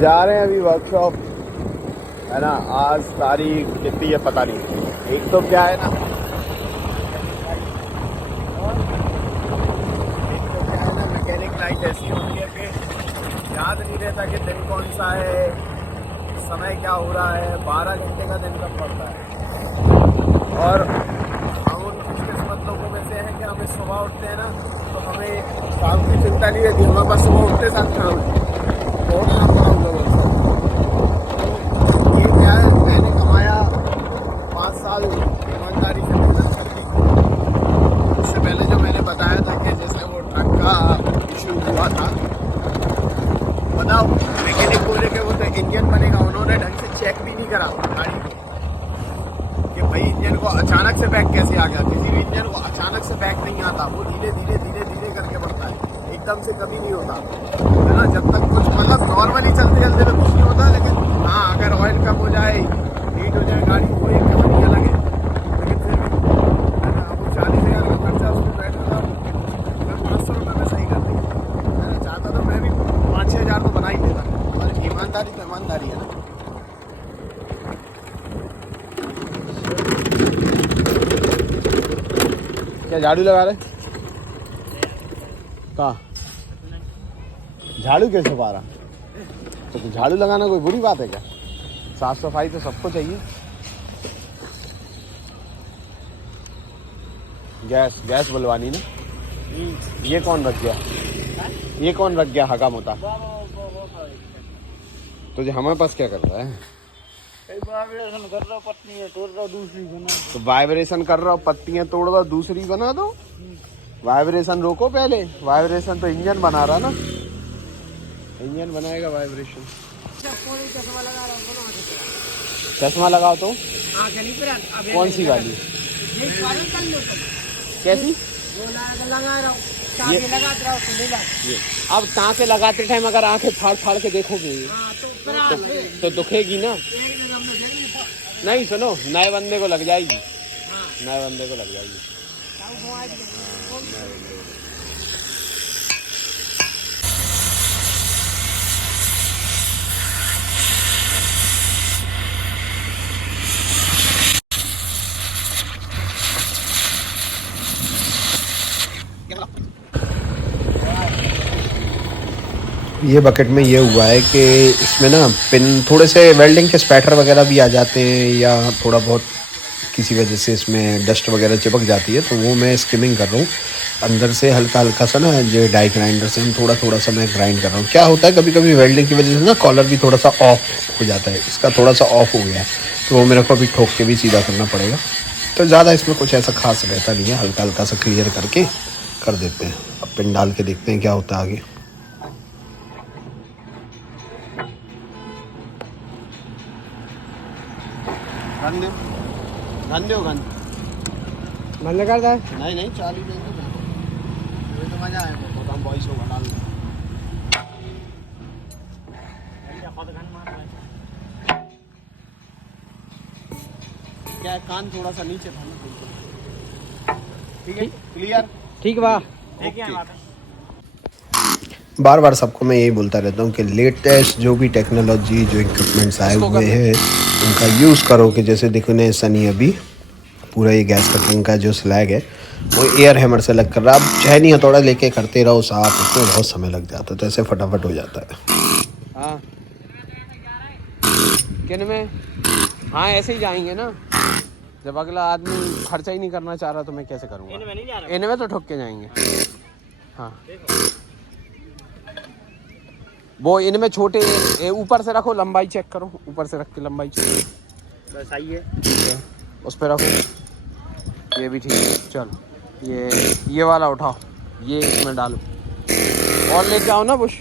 जा रहे हैं अभी वर्कशॉप, है ना। आज तारीख कितनी है पता नहीं। एक तो क्या है ना, मैकेनिक लाइट ऐसी होती है कि याद नहीं रहता कि दिन कौन सा है, समय क्या हो रहा है, 12 घंटे का दिन कब पड़ता है। और हम उन खुशकिस्मत लोगों में से हैं कि हमें सुबह उठते हैं ना तो हमें काम की चिंता नहीं रहती, हमारे पास सुबह उठते साथ काम है, बहुत काम करा हम लोगों से। ये क्या है, मैंने कमाया 5 साल ईमानदारी से मेहनत करके। उससे पहले जो मैंने बताया था कि जैसे वो ट्रक का इशू हुआ था, बताओ मैकेनिक बोले कि वो तो इंजन बनेगा, उन्होंने ढंग से चेक भी नहीं करा गाड़ी को कि भाई इंजन को अचानक से बैक कैसे आ गया। किसी भी इंजन को अचानक से बैक नहीं आता, वो धीरे धीरे धीरे धीरे करके बढ़ता है, एकदम से कभी नहीं होता, है ना। जब तक कुछ मतलब नॉर्मली चलते चलते तो कुछ नहीं होता, लेकिन हाँ अगर ऑयल कम हो जाए, हीट हो जाए गाड़ी, वो एक कहानी अलग है। लेकिन फिर भी है ना, वो 40,000 का खर्चा उसमें बैठा था, 500 रुपये में सही कर देंगे, है ना। चाहता तो मैं भी 5-6 हज़ार तो बना ही देता, और ईमानदारी तो ईमानदारी है ना। क्या झाड़ू लगा रहे? कहाँ झाड़ू कैसे पा रहा? तो झाड़ू लगाना कोई बुरी बात है क्या? साफ सफाई तो सबको चाहिए। गैस बुलवानी ना। ये कौन रख गया? ये कौन रख गया हगा मोता? तो जो हमारे पास क्या कर रहा है? वाइब्रेशन कर रहा, पत्तियां तोड़ रहा, दूसरी बना। तो वाइब्रेशन कर रहा हो, पत्तियां तोड़ रहा, दूसरी बना दो। वाइब्रेशन रोको पहले, वाइब्रेशन तो इंजन बना रहा ना, इंजन बनाएगा वाइब्रेशन। चश्मा लगाओ तो कौन सी वाली? कैसी? ये अब टाँके लगाते टाइम अगर आंखें फाड़ फाड़ के देखोगे तो दुखेगी ना। नहीं सुनो, नए बंदे को लग जाएगी, नए बंदे को लग जाएगी। ये बकेट में ये हुआ है कि इसमें ना पिन थोड़े से वेल्डिंग के स्पैटर वगैरह भी आ जाते हैं, या थोड़ा बहुत किसी वजह से इसमें डस्ट वगैरह चिपक जाती है, तो वो मैं स्किमिंग कर रहा हूँ अंदर से हल्का हल्का सा ना, जो डाई ग्राइंडर से हम थोड़ा थोड़ा सा मैं ग्राइंड कर रहा हूँ। क्या होता है कभी कभी वेल्डिंग की वजह से ना कॉलर भी थोड़ा सा ऑफ हो जाता है, इसका थोड़ा सा ऑफ हो गया है, तो वो मेरे को अभी ठोक के भी सीधा करना पड़ेगा। तो ज़्यादा इसमें कुछ ऐसा खास रहता नहीं है, हल्का हल्का सा क्लियर करके कर देते हैं। अब पिन डाल के देखते हैं क्या होता है आगे। बंद कर दे। नहीं चालू नहीं, तो मजा आएगा, तो हम वॉइस ओवर डाल दें। क्या है, कान थोड़ा सा नीचे था, ठीक है, क्लियर, ठीक बा। बार बार सबको मैं यही बोलता रहता हूँ कि लेटेस्ट जो भी टेक्नोलॉजी, जो इक्विपमेंट्स आए हुए हैं उनका यूज़ करो। कि जैसे देखो ने सनी अभी पूरा ये गैस कटिंग का जो स्लैग है वो एयर हैमर से अलग कर रहा है। अब छहनी हथौड़ा लेके करते रहो साफ, उसमें बहुत समय लग जाता है, तो ऐसे फटाफट हो जाता है। हाँ किन में, हाँ ऐसे ही जाएंगे ना। जब अगला आदमी खर्चा ही नहीं करना चाह रहा तो मैं कैसे करूँगा? इनमें तो ठोक के जाएंगे। हाँ वो इनमें छोटे, ऊपर से रखो, लंबाई चेक करो, ऊपर से रख के लंबाई चेक, बस सही है, उस पर रखो। ये भी ठीक है, चल ये वाला उठाओ, ये इसमें डालो और लेके आओ ना बुश।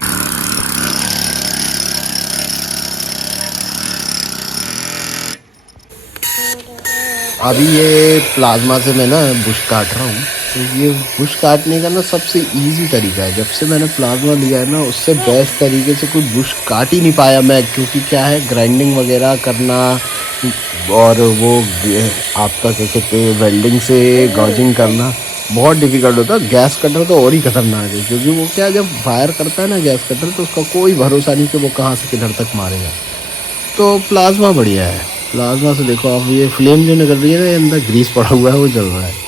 अभी ये प्लाज्मा से मैं ना बुश काट रहा हूँ। तो ये बुश काटने का ना सबसे इजी तरीका है। जब से मैंने प्लाज्मा लिया है ना, उससे बेस्ट तरीके से कुछ बुश काट ही नहीं पाया मैं, क्योंकि क्या है ग्राइंडिंग वगैरह करना और वो आपका क्या कहते हैं वेल्डिंग से गॉजिंग करना, बहुत डिफिकल्ट होता है। गैस कटर तो और ही खतरनाक है, क्योंकि वो क्या, जब फायर करता है ना गैस कटर, तो उसका कोई भरोसा नहीं कि वो कहाँ से किधर तक मारेगा। तो प्लाज्मा बढ़िया है। प्लाज्मा से देखो आप, ये फ्लेम जो निकल रही है ना, अंदर ग्रीस पड़ा हुआ है, वो जल रहा है।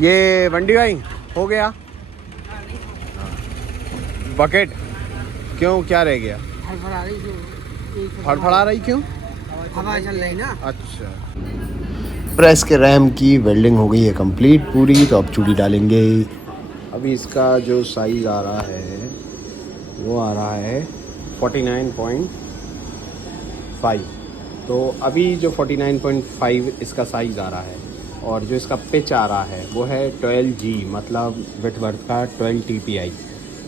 ये बंडी भाई हो गया बकेट? क्यों, क्या रह गया? फड़फड़ा रही क्यों? हवा चल रही ना। अच्छा। प्रेस के रैम की वेल्डिंग हो गई है कंप्लीट पूरी, तो अब चूड़ी डालेंगे। अभी इसका जो साइज़ आ रहा है वो आ रहा है 49.5। तो अभी जो 49.5 इसका साइज़ आ रहा है, और जो इसका पिच आ रहा है वो है 12G, मतलब विथवर्थ का 12 TPI।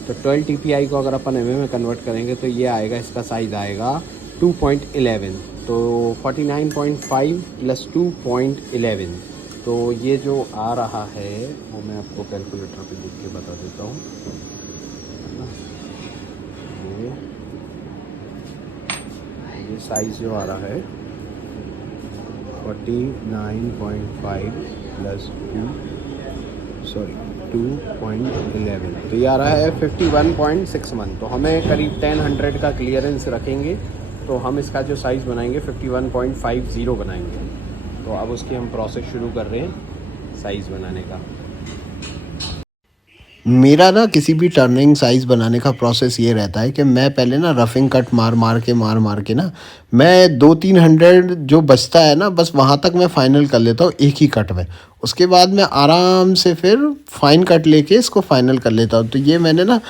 तो 12 TPI को अगर अपन mm में कन्वर्ट करेंगे तो ये आएगा, इसका साइज़ आएगा 2.11। तो 49.5 + 2.11, तो ये जो आ रहा है वो मैं आपको कैलकुलेटर पे लिख के बता देता हूँ। ये साइज़ जो आ रहा है 49.5 + 2.11, तो ये आ रहा है 51.61। तो हमें करीब 1000 का क्लियरेंस रखेंगे, तो हम इसका जो साइज़ बनाएंगे 51.50 बनाएंगे। तो अब उसकी हम प्रोसेस शुरू कर रहे हैं साइज़ बनाने का। मेरा ना किसी भी टर्निंग साइज़ बनाने का प्रोसेस ये रहता है कि मैं पहले ना रफिंग कट मार मार के ना, मैं 200-300 जो बचता है ना, बस वहाँ तक मैं फ़ाइनल कर लेता हूँ एक ही कट में। उसके बाद मैं आराम से फिर फाइन कट लेके इसको फ़ाइनल कर लेता हूँ। तो ये मैंने ना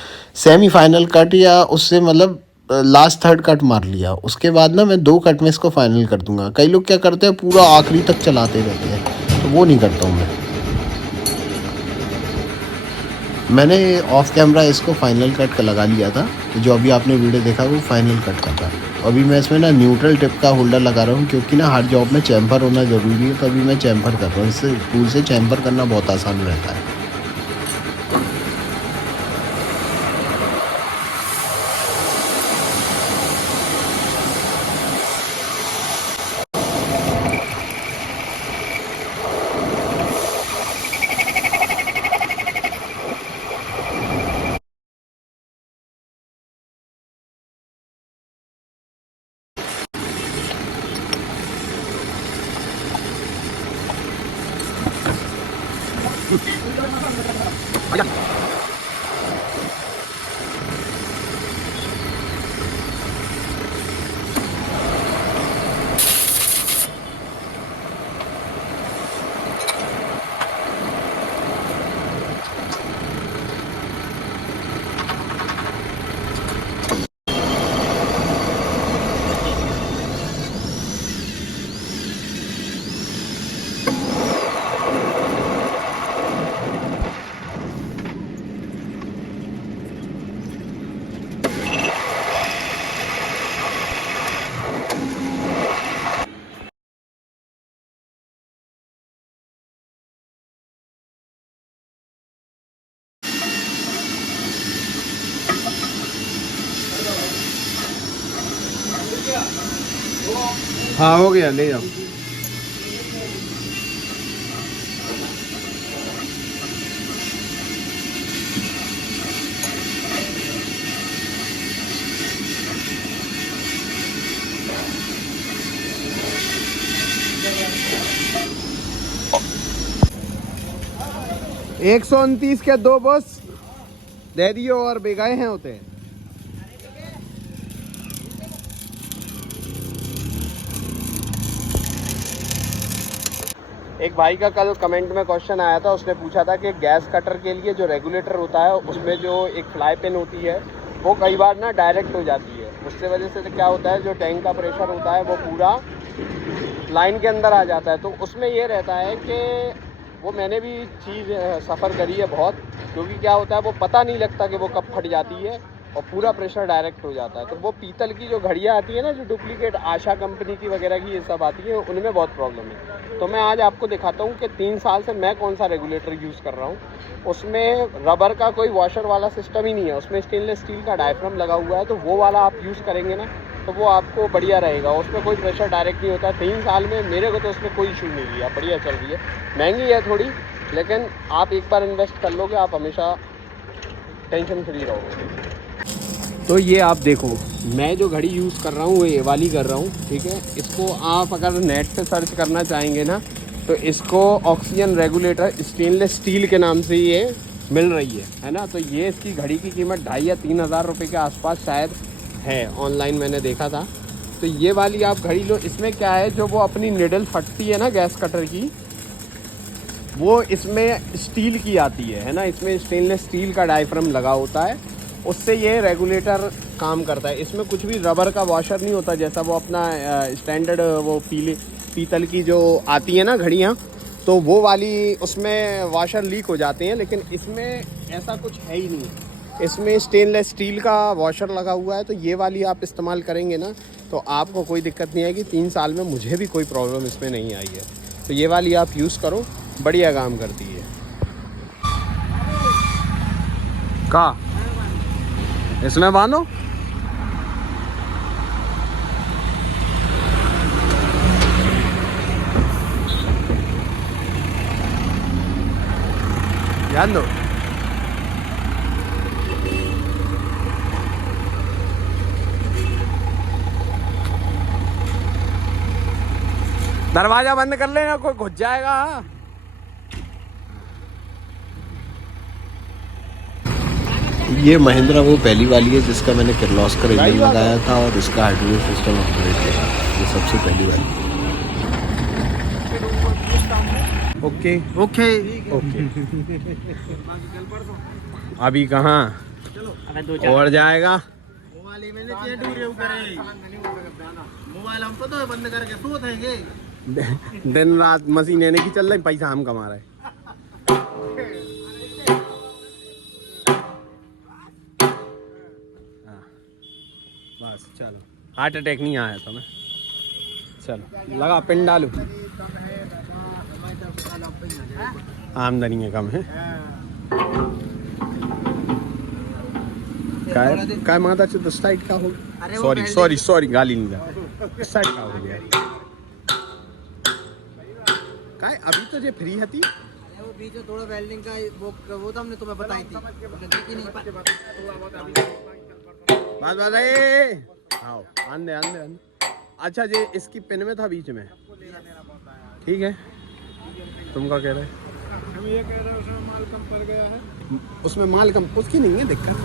सेमी फाइनल कट, या उससे मतलब लास्ट थर्ड कट मार लिया। उसके बाद ना मैं 2 कट में इसको फ़ाइनल कर दूँगा। कई लोग क्या करते हैं, पूरा आखिरी तक चलाते रहते हैं, तो वो नहीं करता हूँ मैं। मैंने ऑफ कैमरा इसको फाइनल कट का लगा लिया था, तो जो अभी आपने वीडियो देखा वो फाइनल कट का था। अभी मैं इसमें ना न्यूट्रल टिप का होल्डर लगा रहा हूँ, क्योंकि ना हर जॉब में चैम्फर होना ज़रूरी है। तो अभी मैं चैम्फर कर रहा हूँ, इससे टूल से चैम्फर करना बहुत आसान रहता है। हाँ हो गया, ले जाओ। एक 129 के 2 बस दे दियो, और बेगाए हैं होते हैं। एक भाई का कल कमेंट में क्वेश्चन आया था, उसने पूछा था कि गैस कटर के लिए जो रेगुलेटर होता है उसमें जो एक फ्लाई पिन होती है वो कई बार ना डायरेक्ट हो जाती है। उससे वजह से क्या होता है, जो टैंक का प्रेशर होता है वो पूरा लाइन के अंदर आ जाता है। तो उसमें ये रहता है कि वो मैंने भी चीज़ सफ़र करी है बहुत, क्योंकि क्या होता है वो पता नहीं लगता कि वो कब फट जाती है। और पूरा प्रेशर डायरेक्ट हो जाता है। तो वो पीतल की जो घड़ियाँ आती है ना, जो डुप्लीकेट आशा कंपनी की वगैरह की ये सब आती है, उनमें बहुत प्रॉब्लम है। तो मैं आज आपको दिखाता हूँ कि 3 साल से मैं कौन सा रेगुलेटर यूज़ कर रहा हूँ। उसमें रबर का कोई वॉशर वाला सिस्टम ही नहीं है, उसमें स्टेनलेस स्टील का डायफ्राम लगा हुआ है। तो वो वाला आप यूज़ करेंगे ना तो वो आपको बढ़िया रहेगा, उसमें कोई प्रेशर डायरेक्ट नहीं होता। 3 साल में मेरे को तो उसमें कोई इशू नहीं लिया, बढ़िया चल रही है। महंगी है थोड़ी, लेकिन आप एक बार इन्वेस्ट कर लोगे आप हमेशा टेंशन फ्री रहोगे। तो ये आप देखो, मैं जो घड़ी यूज़ कर रहा हूँ वो ये वाली कर रहा हूँ, ठीक है। इसको आप अगर नेट पे सर्च करना चाहेंगे ना तो इसको ऑक्सीजन रेगुलेटर स्टेनलेस स्टील के नाम से ये मिल रही है ना। तो ये इसकी घड़ी की कीमत 2,500 या 3,000 रुपये के आसपास शायद है, ऑनलाइन मैंने देखा था। तो ये वाली आप घड़ी लो। इसमें क्या है, जो वो अपनी निडल फटती है ना गैस कटर की, वो इसमें स्टील की आती है ना। इसमें स्टेनलेस स्टील का डायफ्राम लगा होता है, उससे ये रेगुलेटर काम करता है। इसमें कुछ भी रबर का वॉशर नहीं होता, जैसा वो अपना स्टैंडर्ड वो पीतल की जो आती है ना घड़ियाँ, तो वो वाली उसमें वॉशर लीक हो जाते हैं। लेकिन इसमें ऐसा कुछ है ही नहीं, इसमें स्टेनलेस स्टील का वॉशर लगा हुआ है। तो ये वाली आप इस्तेमाल करेंगे ना तो आपको कोई दिक्कत नहीं आएगी। 3 साल में मुझे भी कोई प्रॉब्लम इसमें नहीं आई है। तो ये वाली आप यूज़ करो, बढ़िया काम करती है। का इसमें बांधो, ध्यान दो। दरवाजा बंद कर लेना, कोई घुस जाएगा। ये महिंद्रा वो पहली वाली है जिसका मैंने किर्लोस्कर इंजन लगाया था और इसका हाइड्रोलिक सिस्टम अपग्रेड किया। ये सबसे पहली वाली। Okay okay okay. अभी कहाँ और जाएगा। मोबाइल हम तो बंद करके सो देंगे। दिन रात मशीन की चल रही, पैसा हम कमा रहे। बस चलो, हार्ट अटैक नहीं आया तुम्हें। चलो लगा पिन डालू, आमदनी कम है। काय माता से दस साइड का हो, सॉरी सॉरी सॉरी गाली नहीं जा, इस साइड का हो गया। काय अभी तो जे फ्री हती वो बीच में थोड़ा वेल्डिंग का वो तो हमने तुम्हें बताई थी, देखी नहीं। बस बस आओ आंदे आंदे आंदे। अच्छा जे इसकी पिन में था बीच में, ठीक है। तुम क्या कह रहे? हम ये कह रहे हैं उसमें माल कम पड़ गया है। उसमें माल कम, उसकी नहीं है दिक्कत।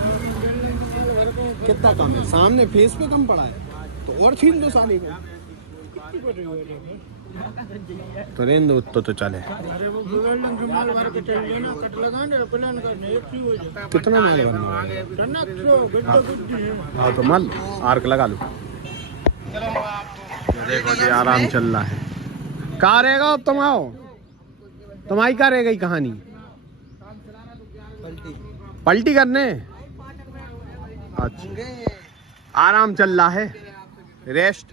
कितना कम है? सामने फेस पे कम पड़ा है तो और छीन दो साली को। तो रेन दो तो चले। अरे वो माल भर के चल लेना, कट लगाने प्लान करने एक ही हो जाता। कितना माल बनना है? हाँ तो माल आर्क लगा लो। देखो जी आराम चल रहा है। कहाँ रहेगा अब तुम? आओ तुम्हारी क्या रह गई कहानी? पलटी करने? अच्छा आराम चल रहा है, रेस्ट।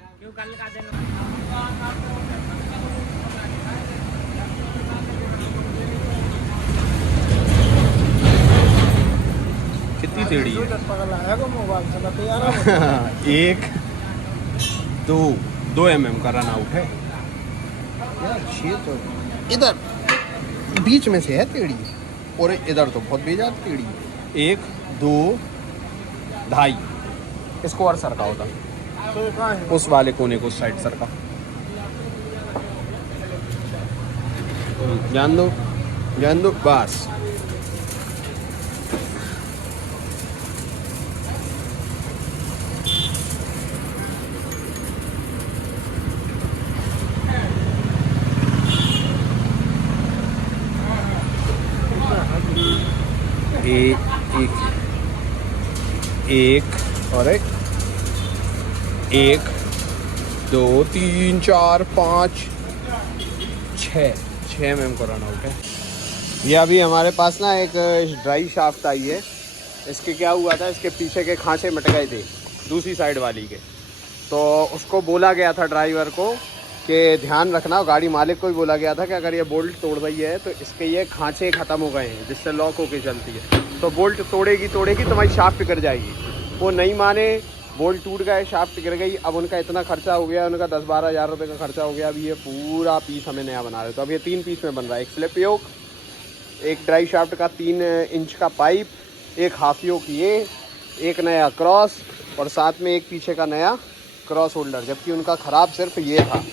कितनी टेढ़ी है? एक दो mm का रन आउट है। तो इधर बीच में से है टेढ़ी, और इधर तो बहुत बेजार टेढ़ी है। 1 2 2.5 इसको और सरका होता, उस वाले कोने को साइड सरका। जान दो बस। एक और एक 2 3 4 5 6 mm का रन आउट है। ये अभी हमारे पास ना एक ड्राई शाफ्ट आई है, इसके क्या हुआ था, इसके पीछे के खांचे मट गए थे दूसरी साइड वाली के। तो उसको बोला गया था ड्राइवर को कि ध्यान रखना, गाड़ी मालिक को भी बोला गया था कि अगर ये बोल्ट तोड़ रही है तो इसके ये खांचे ख़त्म हो गए हैं जिससे लॉक होके चलती है, तो बोल्ट तोड़ेगी तुम्हारी शाफ्ट गिर जाएगी। वो नहीं माने, बोल्ट टूट गए, शाफ्ट गिर गई। अब उनका इतना खर्चा हो गया, उनका 10-12 हज़ार रुपये का खर्चा हो गया। अभी ये पूरा पीस हमें नया बना रहे हैं। तो अब ये 3 पीस में बन रहा है, एक स्लिप योक, एक ड्राइव शाफ्ट का 3 इंच का पाइप, एक हाफ योक ये, एक नया क्रॉस और साथ में एक पीछे का नया क्रॉस होल्डर। जबकि उनका ख़राब सिर्फ ये था,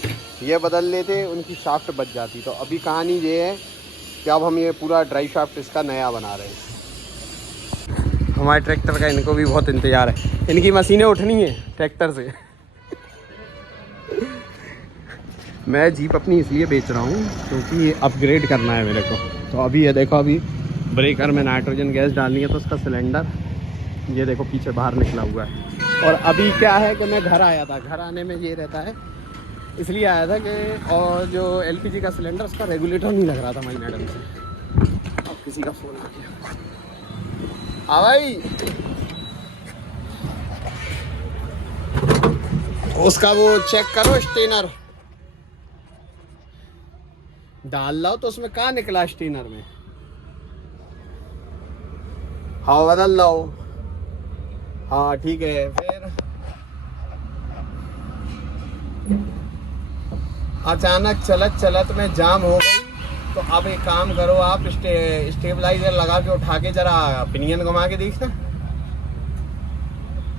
ये बदल लेते उनकी शाफ्ट बच जाती। तो अभी कहानी ये है कि अब हम ये पूरा ड्राइव शाफ्ट इसका नया बना रहे हैं। हमारे ट्रैक्टर का इनको भी बहुत इंतज़ार है, इनकी मशीनें उठनी है ट्रैक्टर से। मैं जीप अपनी इसलिए बेच रहा हूँ क्योंकि ये अपग्रेड करना है मेरे को। तो अभी ये देखो, अभी ब्रेकर में नाइट्रोजन गैस डालनी है तो उसका सिलेंडर ये देखो पीछे बाहर निकला हुआ है। और अभी क्या है कि मैं घर आया था, घर आने में ये रहता है इसलिए आया था कि और जो एलपीजी का सिलेंडर उसका रेगुलेटर नहीं लग रहा था महीने ढंग से। अब किसी का फ़ोन आ गया। हाँ भाई, उसका वो चेक करो, स्टेनर डाल लो तो उसमें कहाँ निकला स्टेनर में। हाँ बदल लो। हाँ ठीक है। फिर अचानक चलत चलत में जाम हो गई। तो अब एक काम करो, आप स्टेबलाइजर लगा के उठा के जरा पिनियन घुमा के देखना।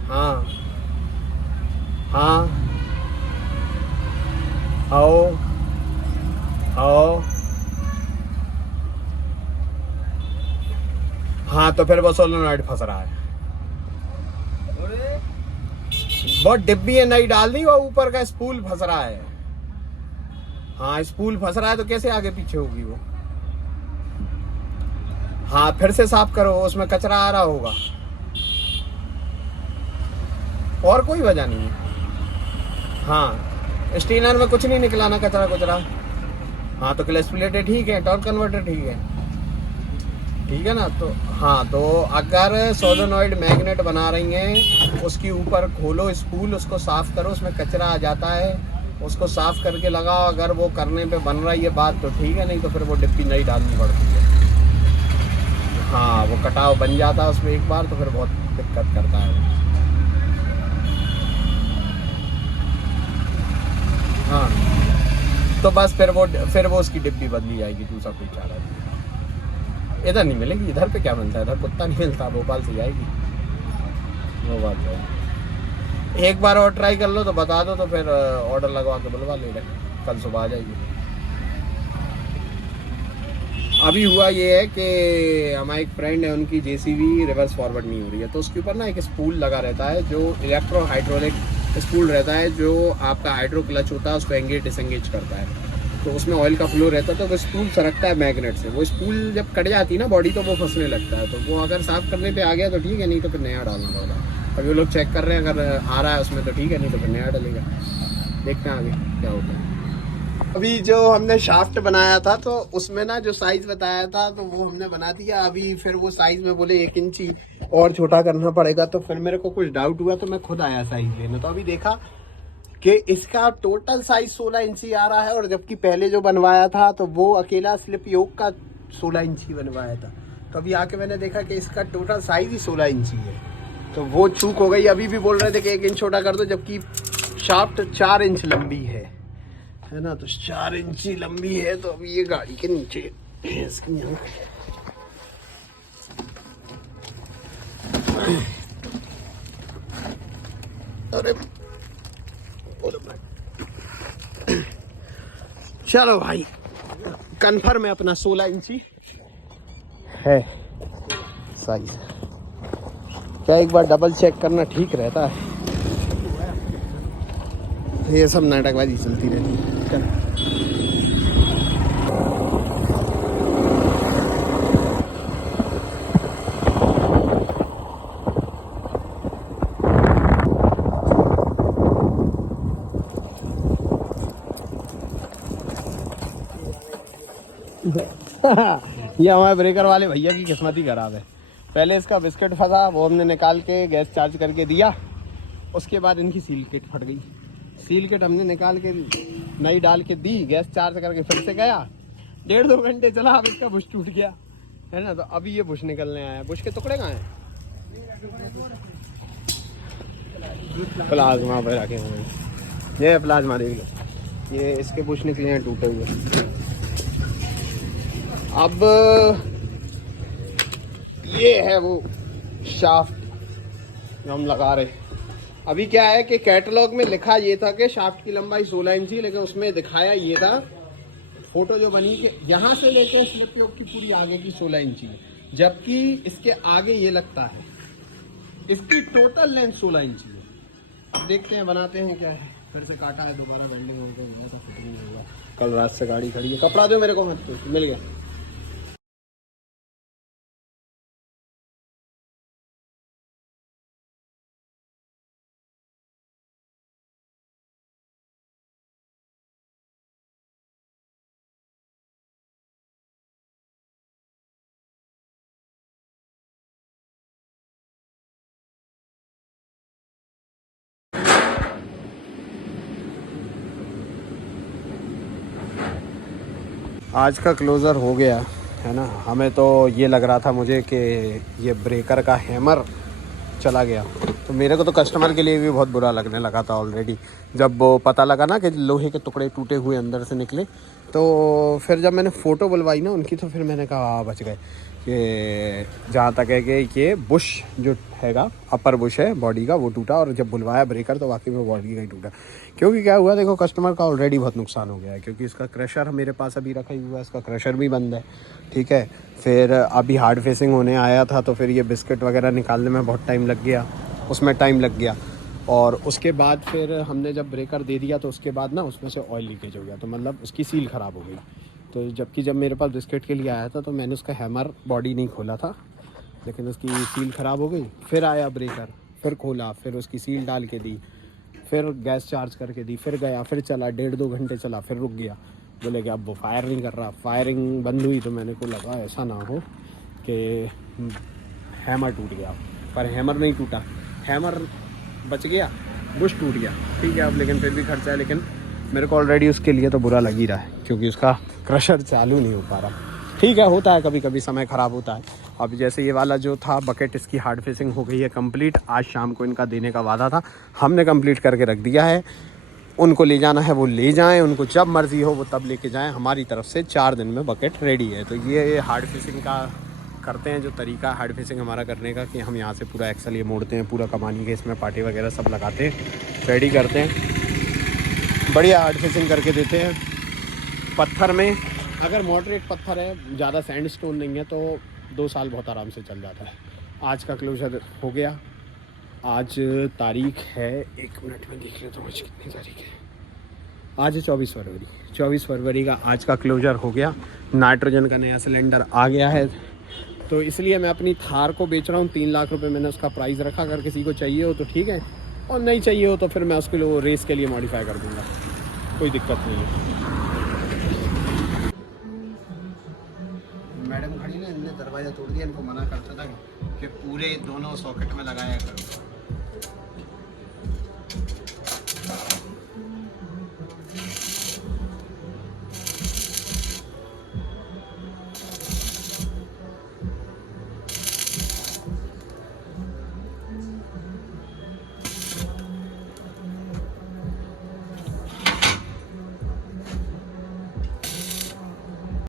हाँ हाँ आओ आओ। हाँ तो फिर वो सोलेनॉइड फंस रहा है। बहुत डिब्बी है, नई डाल दी, वो ऊपर का स्पूल फंस रहा है। हाँ स्पूल फंस रहा है तो कैसे आगे पीछे होगी वो। हाँ फिर से साफ करो, उसमें कचरा आ रहा होगा, और कोई वजह नहीं है। हाँ स्टेनर में कुछ नहीं निकला ना, कचरा कुचरा। हाँ तो क्लच प्लेटें ठीक है, टॉर्क कन्वर्टर ठीक है, ठीक है ना। तो हाँ, तो अगर सोलेनॉइड मैग्नेट बना रही हैं उसके ऊपर खोलो स्पूल, उसको साफ़ करो, उसमें कचरा आ जाता है, उसको साफ़ करके लगाओ। अगर वो करने पे बन रही है बात तो ठीक है, नहीं तो फिर वो डिब्बी नई डालनी पड़ती है। हाँ वो कटाव बन जाता है उसमें एक बार, तो फिर बहुत दिक्कत करता है। हाँ तो बस फिर वो उसकी डिब्बी बदली जाएगी, दूसरा कोई चारा नहीं। इधर नहीं मिलेगी, इधर पे क्या मिलता है, इधर कुत्ता नहीं मिलता, भोपाल से जाएगी वो बात है। एक बार और ट्राई कर लो तो बता दो, तो फिर ऑर्डर लगवा के बुलवा ले रहे, कल सुबह आ जाएगी। अभी हुआ ये है कि हमारा एक फ्रेंड है, उनकी जेसीबी रिवर्स फॉरवर्ड नहीं हो रही है, तो उसके ऊपर ना एक स्पूल लगा रहता है जो इलेक्ट्रो हाइड्रोलिक स्पूल रहता है, जो आपका हाइड्रो क्लच होता है उसको एंगेज डिसएंगेज करता है। तो उसमें ऑयल का फ्लो रहता है, तो वो स्पूल सरकता है मैग्नेट से। वो स्पूल जब कट जाती है ना बॉडी, तो वो फंसने लगता है। तो वो अगर साफ़ करने पे आ गया तो ठीक है, नहीं तो फिर नया डालना होगा। अभी वो लोग चेक कर रहे हैं, अगर आ रहा है उसमें तो ठीक है, नहीं तो फिर नया डलेगा। देखते हैं आगे क्या होता है। अभी जो हमने शाफ्ट बनाया था तो उसमें ना जो साइज़ बताया था तो वो हमने बना दिया। अभी फिर वो साइज़ में बोले 1 इंची और छोटा करना पड़ेगा, तो फिर मेरे को कुछ डाउट हुआ तो मैं खुद आया साइज़ लेने। तो अभी देखा कि इसका टोटल साइज 16 इंची आ रहा है, और जबकि पहले जो बनवाया था तो वो अकेला स्लिप योक का 16 इंची बनवाया था। तो अभी आके मैंने देखा कि इसका टोटल साइज ही 16 इंची है, तो वो चूक हो गई। अभी भी बोल रहे थे कि 1 इंच छोटा कर दो, जबकि शाफ्ट 4 इंच लंबी है ना, तो 4 इंची लंबी है। तो अभी ये गाड़ी के नीचे अरे चलो भाई, कन्फर्म है अपना 16 इंची है साइज। क्या एक बार डबल चेक करना ठीक रहता है, ये सब नाटकबाजी चलती रहती है। ये हमारे ब्रेकर वाले भैया की किस्मत ही खराब है। पहले इसका बिस्किट फंसा, वो हमने निकाल के गैस चार्ज करके दिया। उसके बाद इनकी सील किट फट गई। सील किट हमने निकाल के नई डाल के दी, गैस चार्ज करके फिर से गया, 1.5-2 घंटे चला, अब इसका बुश टूट गया है ना। तो अभी ये बुश निकलने आया। बुश के टुकड़े कहाँ हैं? प्लाज्मा पे रखे हुए हैं। ये प्लाज्मा देख लो, ये इसके बुश निकले हैं टूटे हुए। अब ये है वो शाफ्ट जो हम लगा रहे। अभी क्या है कि कैटलॉग में लिखा ये था कि शाफ्ट की लंबाई 16 इंच थी, लेकिन उसमें दिखाया ये था फोटो जो बनी कि यहाँ से लेकर स्लिप योक की पूरी आगे की 16 इंची है, जबकि इसके आगे ये लगता है इसकी टोटल लेंथ 16 इंची है। अब देखते हैं बनाते हैं क्या है। फिर से काटा है, दोबारा बेंडिंग होगा, फिटिंग नहीं होगा। कल रात से गाड़ी खड़ी है। कपड़ा दो मेरे को, मत तो मिल गया। आज का क्लोज़र हो गया है ना। हमें तो ये लग रहा था मुझे कि ये ब्रेकर का हैमर चला गया, तो मेरे को तो कस्टमर के लिए भी बहुत बुरा लगने लगा था ऑलरेडी। जब वो पता लगा ना कि लोहे के टुकड़े टूटे हुए अंदर से निकले, तो फिर जब मैंने फ़ोटो बुलवाई ना उनकी, तो फिर मैंने कहा बच गए। कि जहाँ तक है कि ये बुश जो हैगा, अपर बुश है बॉडी का, वो टूटा। और जब बुलवाया ब्रेकर तो वाकई में बॉडी का ही टूटा। क्योंकि क्या हुआ, देखो कस्टमर का ऑलरेडी बहुत नुकसान हो गया है। क्योंकि इसका क्रशर मेरे पास अभी रखा ही हुआ है, इसका क्रशर भी बंद है, ठीक है। फिर अभी हार्ड फेसिंग होने आया था, तो फिर ये बिस्किट वगैरह निकालने में बहुत टाइम लग गया, उसमें टाइम लग गया। और उसके बाद फिर हमने जब ब्रेकर दे दिया, तो उसके बाद ना उसमें से ऑयल लीकेज हो गया, तो मतलब उसकी सील ख़राब हो गई। तो जब मेरे पास बिस्किट के लिए आया था, तो मैंने उसका हैमर बॉडी नहीं खोला था, लेकिन उसकी सील ख़राब हो गई। फिर आया ब्रेकर, फिर खोला, फिर उसकी सील डाल के दी, फिर गैस चार्ज करके दी, फिर गया, फिर चला, 1.5-2 घंटे चला, फिर रुक गया। बोले कि अब वो फायर नहीं कर रहा। फायरिंग बंद हुई, तो मैंने को लगा ऐसा ना हो कि हैमर टूट गया, पर हैमर नहीं टूटा, हैमर बच गया, बुश टूट गया, ठीक है। अब लेकिन फिर भी खर्चा है, लेकिन मेरे को ऑलरेडी उसके लिए तो बुरा लग ही रहा है, क्योंकि उसका क्रशर चालू नहीं हो पा रहा। ठीक है, होता है कभी कभी, समय ख़राब होता है। अब जैसे ये वाला जो था बकेट, इसकी हार्ड फेसिंग हो गई है कंप्लीट। आज शाम को इनका देने का वादा था, हमने कंप्लीट करके रख दिया है। उनको ले जाना है वो ले जाएं, उनको जब मर्ज़ी हो वो तब लेके जाएं। हमारी तरफ से 4 दिन में बकेट रेडी है। तो ये हार्ड फेसिंग का करते हैं जो तरीका, हार्ड फेसिंग हमारा करने का, कि हम यहाँ से पूरा एक्सल ये मोड़ते हैं, पूरा कमानी के इसमें पार्टी वगैरह सब लगाते हैं, रेडी करते हैं, बढ़िया हार्ड फेसिंग करके देते हैं। पत्थर में अगर मॉडरेट पत्थर है, ज़्यादा सैंडस्टोन नहीं है, तो 2 साल बहुत आराम से चल जाता है। आज का क्लोजर हो गया। आज तारीख है, 1 मिनट में देख लेता हूँ आज कितनी तारीख है। आज है 24 फरवरी। 24 फरवरी का आज का क्लोजर हो गया। नाइट्रोजन का नया सिलेंडर आ गया है, तो इसलिए मैं अपनी थार को बेच रहा हूँ। 3 लाख रुपए मैंने उसका प्राइस रखा। अगर किसी को चाहिए हो तो ठीक है, और नहीं चाहिए हो तो फिर मैं उसके लिए रेस के लिए मॉडिफाई कर दूँगा, कोई दिक्कत नहीं है। मैडम खड़ी ना, इनने दरवाज़ा तोड़ दिया। इनको मना करता था कि पूरे दोनों सॉकेट में लगाया करो।